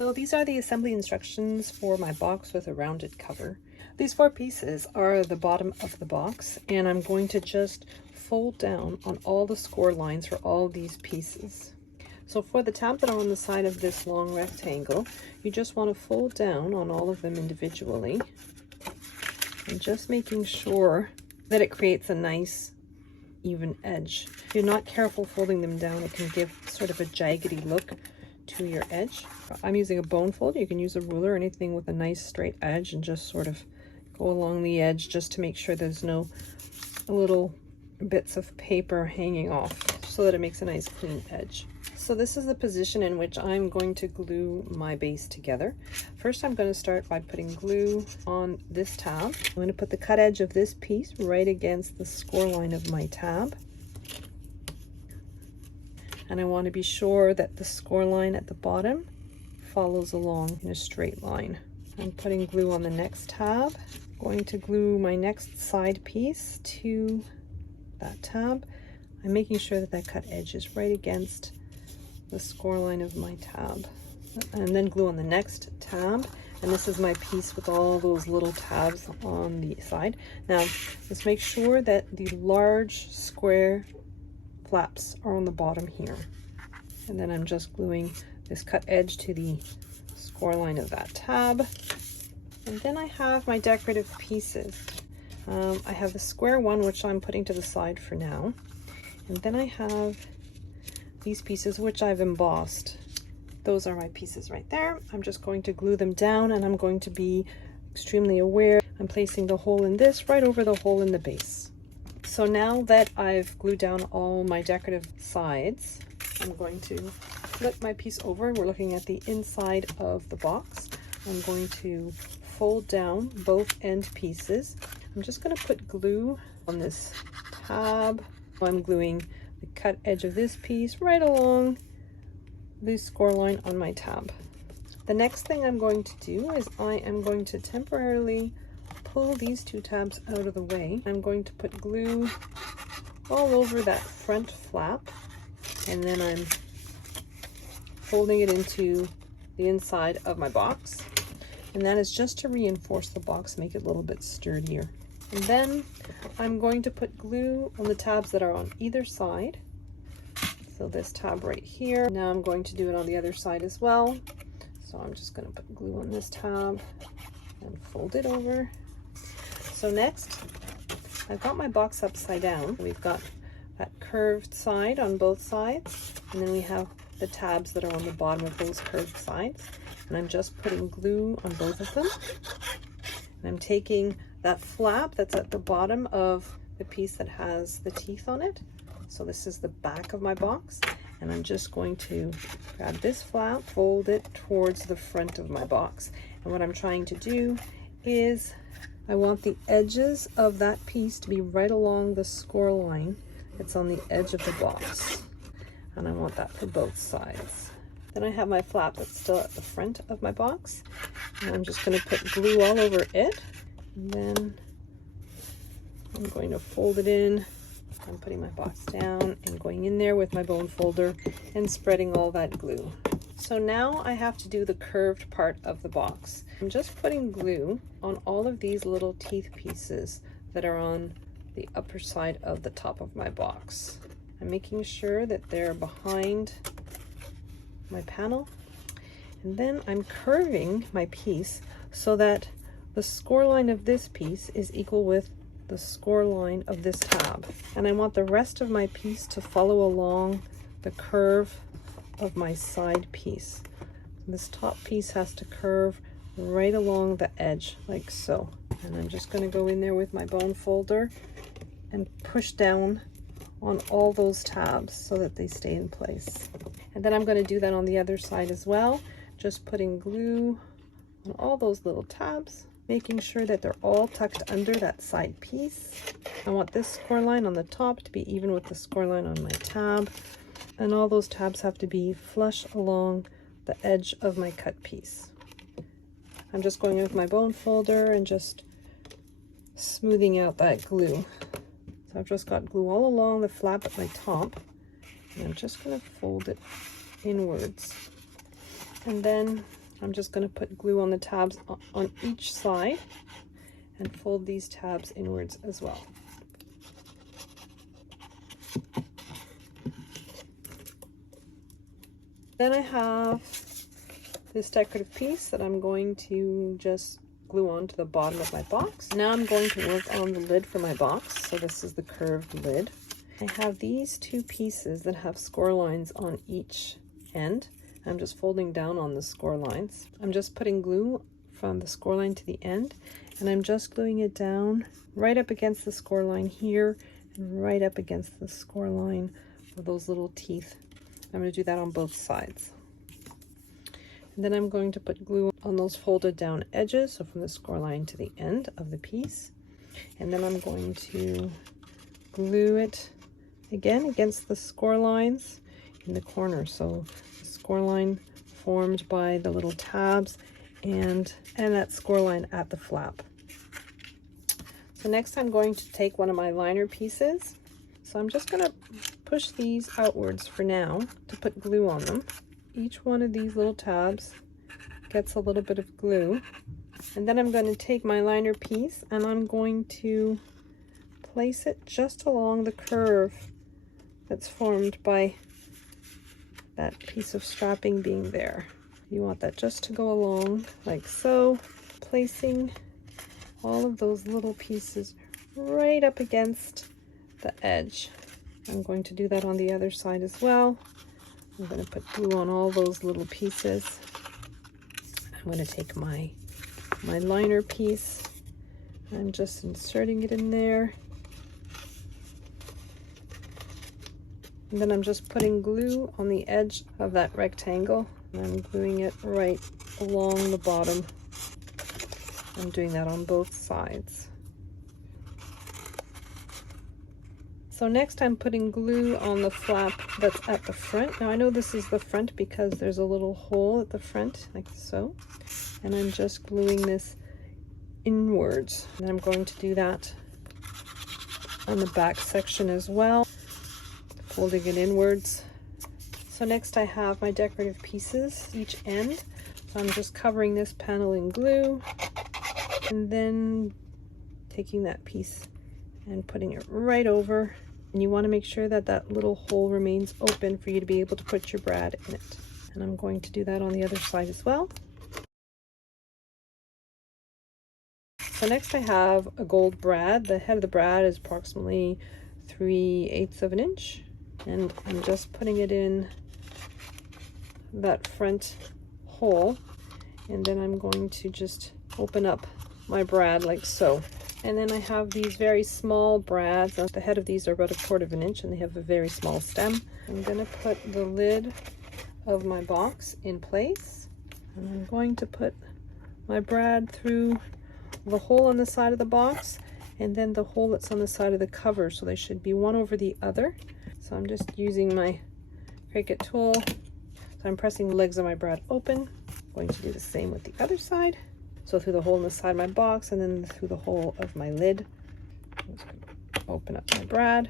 So these are the assembly instructions for my box with a rounded cover. These 4 pieces are the bottom of the box, and I'm going to just fold down on all the score lines for all these pieces. So for the tabs that are on the side of this long rectangle, you just want to fold down on all of them individually, and just making sure that it creates a nice even edge. If you're not careful folding them down, it can give sort of a jaggedy look to your edge. I'm using a bone folder. You can use a ruler or anything with a nice straight edge and just sort of go along the edge just to make sure there's no little bits of paper hanging off, so that it makes a nice clean edge. So this is the position in which I'm going to glue my base together. First, I'm going to start by putting glue on this tab. I'm going to put the cut edge of this piece right against the score line of my tab. And I want to be sure that the score line at the bottom follows along in a straight line. I'm putting glue on the next tab. I'm going to glue my next side piece to that tab. I'm making sure that that cut edge is right against the score line of my tab, and then glue on the next tab. And this is my piece with all those little tabs on the side. Now let's make sure that the large square flaps are on the bottom here, and then I'm just gluing this cut edge to the score line of that tab. And then I have my decorative pieces. I have the square one, which I'm putting to the side for now, and then I have these pieces which I've embossed. Those are my pieces right there. I'm just going to glue them down, and I'm going to be extremely aware. I'm placing the hole in this right over the hole in the base. So now that I've glued down all my decorative sides, I'm going to flip my piece over. We're looking at the inside of the box. I'm going to fold down both end pieces. I'm just going to put glue on this tab. I'm gluing the cut edge of this piece right along the score line on my tab. The next thing I'm going to do is I am going to temporarily pull these 2 tabs out of the way. I'm going to put glue all over that front flap, and then I'm folding it into the inside of my box, and that is just to reinforce the box, make it a little bit sturdier. And then I'm going to put glue on the tabs that are on either side. So this tab right here. Now I'm going to do it on the other side as well. So I'm just going to put glue on this tab and fold it over. So next, I've got my box upside down. We've got that curved side on both sides, and then we have the tabs that are on the bottom of those curved sides. And I'm just putting glue on both of them. And I'm taking that flap that's at the bottom of the piece that has the teeth on it. So this is the back of my box, and I'm just going to grab this flap, fold it towards the front of my box. And what I'm trying to do is I want the edges of that piece to be right along the score line that's on the edge of the box, and I want that for both sides. Then I have my flap that's still at the front of my box, and I'm just going to put glue all over it. And then I'm going to fold it in. I'm putting my box down and going in there with my bone folder and spreading all that glue. So now I have to do the curved part of the box. I'm just putting glue on all of these little teeth pieces that are on the upper side of the top of my box. I'm making sure that they're behind my panel, and then I'm curving my piece so that the score line of this piece is equal with the score line of this tab, and I want the rest of my piece to follow along the curve of my side piece. This top piece has to curve right along the edge like so, and I'm just going to go in there with my bone folder and push down on all those tabs so that they stay in place. And then I'm going to do that on the other side as well, just putting glue on all those little tabs, making sure that they're all tucked under that side piece. I want this score line on the top to be even with the score line on my tab, and all those tabs have to be flush along the edge of my cut piece. I'm just going in with my bone folder and just smoothing out that glue. So I've just got glue all along the flap at my top, and I'm just going to fold it inwards. And then I'm just going to put glue on the tabs on each side and fold these tabs inwards as well. Then I have this decorative piece that I'm going to just glue onto the bottom of my box. Now I'm going to work on the lid for my box. So this is the curved lid. I have these two pieces that have score lines on each end. I'm just folding down on the score lines. I'm just putting glue from the score line to the end, and I'm just gluing it down right up against the score line here and right up against the score line with those little teeth. I'm going to do that on both sides. And then I'm going to put glue on those folded down edges, so from the score line to the end of the piece. And then I'm going to glue it again against the score lines in the corner. So the score line formed by the little tabs and that score line at the flap. So next I'm going to take one of my liner pieces. So I'm just going to push these outwards for now to put glue on them. Each one of these little tabs gets a little bit of glue. And then I'm going to take my liner piece and I'm going to place it just along the curve that's formed by that piece of strapping being there. You want that just to go along like so, placing all of those little pieces right up against the edge. I'm going to do that on the other side as well. I'm going to put glue on all those little pieces. I'm going to take my liner piece. I'm just inserting it in there. And then I'm just putting glue on the edge of that rectangle. And I'm gluing it right along the bottom. I'm doing that on both sides. So next I'm putting glue on the flap that's at the front. Now I know this is the front because there's a little hole at the front, like so. And I'm just gluing this inwards. And I'm going to do that on the back section as well, folding it inwards. So next I have my decorative pieces, each end. So I'm just covering this panel in glue and then taking that piece and putting it right over. And you want to make sure that that little hole remains open for you to be able to put your brad in it. And I'm going to do that on the other side as well. So next I have a gold brad. The head of the brad is approximately 3/8 of an inch. And I'm just putting it in that front hole. And then I'm going to just open up my brad like so. And then I have these very small brads. The head of these are about 1/4 of an inch and they have a very small stem. I'm going to put the lid of my box in place. And I'm going to put my brad through the hole on the side of the box and then the hole that's on the side of the cover. So they should be one over the other. So I'm just using my Cricut tool. So I'm pressing the legs of my brad open. I'm going to do the same with the other side. So through the hole in the side of my box and then through the hole of my lid. I'm just going to open up my brad.